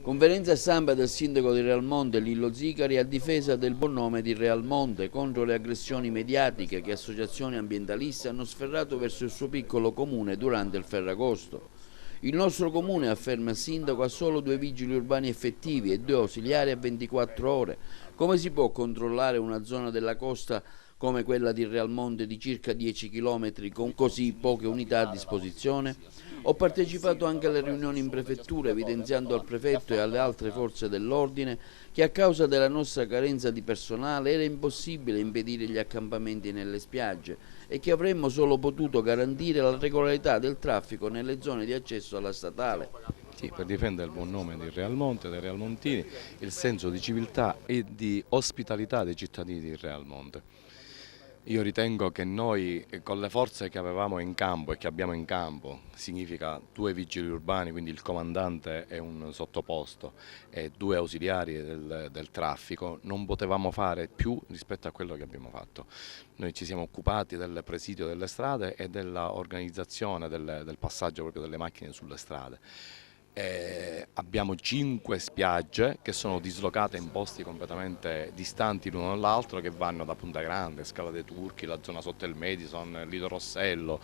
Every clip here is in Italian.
Conferenza stampa del sindaco di Realmonte Lillo Zicari a difesa del buon nome di Realmonte contro le aggressioni mediatiche che associazioni ambientaliste hanno sferrato verso il suo piccolo comune durante il Ferragosto. Il nostro comune, afferma il sindaco, ha solo 2 vigili urbani effettivi e 2 ausiliari a 24 ore. Come si può controllare una zona della costa come quella di Realmonte di circa 10 km con così poche unità a disposizione? Ho partecipato anche alle riunioni in prefettura evidenziando al prefetto e alle altre forze dell'ordine che a causa della nostra carenza di personale era impossibile impedire gli accampamenti nelle spiagge e che avremmo solo potuto garantire la regolarità del traffico nelle zone di accesso alla statale. Sì, per difendere il buon nome di Realmonte, dei Realmontini, il senso di civiltà e di ospitalità dei cittadini di Realmonte. Io ritengo che noi con le forze che avevamo in campo e che abbiamo in campo, significa 2 vigili urbani, quindi il comandante e un sottoposto e 2 ausiliari del traffico, non potevamo fare più rispetto a quello che abbiamo fatto. Noi ci siamo occupati del presidio delle strade e dell'organizzazione del passaggio proprio delle macchine sulle strade. Abbiamo 5 spiagge che sono dislocate in posti completamente distanti l'uno dall'altro, che vanno da Punta Grande, Scala dei Turchi, la zona sotto il Madison, Lido Rossello,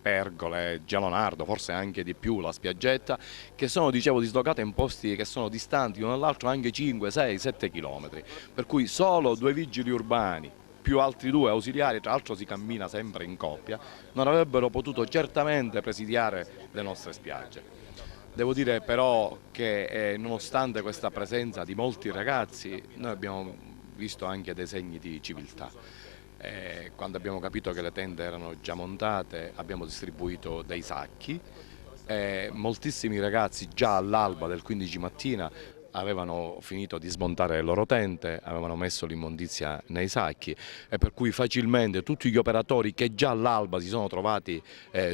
Pergole, Gelonardo, forse anche di più, la spiaggetta, che sono, dicevo, dislocate in posti che sono distanti l'uno dall'altro anche 5, 6, 7 chilometri, per cui solo 2 vigili urbani più altri 2 ausiliari, tra l'altro si cammina sempre in coppia, non avrebbero potuto certamente presidiare le nostre spiagge. Devo dire però che nonostante questa presenza di molti ragazzi, noi abbiamo visto anche dei segni di civiltà. Quando abbiamo capito che le tende erano già montate abbiamo distribuito dei sacchi. Moltissimi ragazzi già all'alba del 15 mattina avevano finito di smontare le loro tende, avevano messo l'immondizia nei sacchi e per cui facilmente tutti gli operatori che già all'alba si sono trovati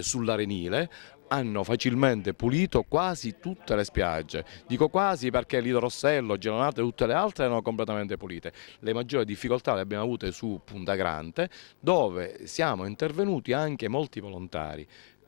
sull'arenile hanno facilmente pulito quasi tutte le spiagge. Dico quasi perché Lido Rossello, Gelonate e tutte le altre erano completamente pulite. Le maggiori difficoltà le abbiamo avute su Punta Grande, dove siamo intervenuti anche molti volontari.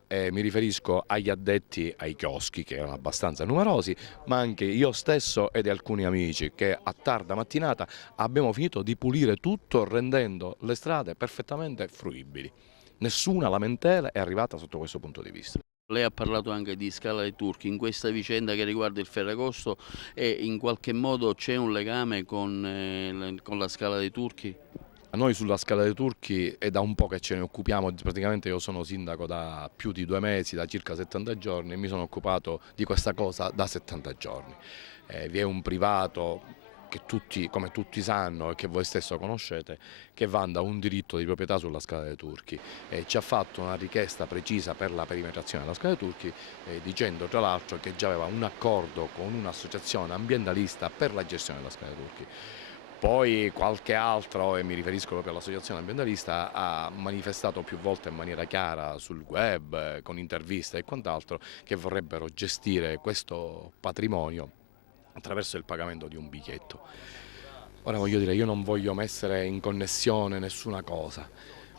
Mi riferisco agli addetti ai chioschi, che erano abbastanza numerosi, ma anche io stesso ed alcuni amici che a tarda mattinata abbiamo finito di pulire tutto rendendo le strade perfettamente fruibili. Nessuna lamentela è arrivata sotto questo punto di vista. Lei ha parlato anche di Scala dei Turchi, in questa vicenda che riguarda il Ferragosto e in qualche modo c'è un legame con la Scala dei Turchi? Noi sulla Scala dei Turchi è da un po' che ce ne occupiamo, praticamente io sono sindaco da più di 2 mesi, da circa 70 giorni e mi sono occupato di questa cosa da 70 giorni. Vi è un privato che tutti, come tutti sanno e che voi stesso conoscete, che vanta un diritto di proprietà sulla Scala dei Turchi. Ci ha fatto una richiesta precisa per la perimetrazione della Scala dei Turchi, dicendo tra l'altro che già aveva un accordo con un'associazione ambientalista per la gestione della Scala dei Turchi. Poi qualche altro, e mi riferisco proprio all'associazione ambientalista, ha manifestato più volte in maniera chiara sul web, con interviste e quant'altro, che vorrebbero gestire questo patrimonio attraverso il pagamento di un biglietto. Ora voglio dire, io non voglio mettere in connessione nessuna cosa,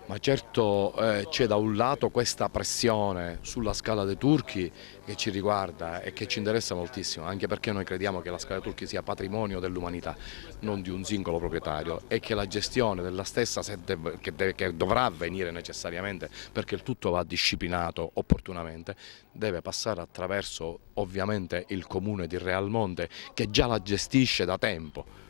ma certo c'è da un lato questa pressione sulla Scala dei Turchi che ci riguarda e che ci interessa moltissimo, anche perché noi crediamo che la Scala dei Turchi sia patrimonio dell'umanità, non di un singolo proprietario, e che la gestione della stessa, che dovrà avvenire necessariamente perché il tutto va disciplinato opportunamente, deve passare attraverso ovviamente il comune di Realmonte che già la gestisce da tempo.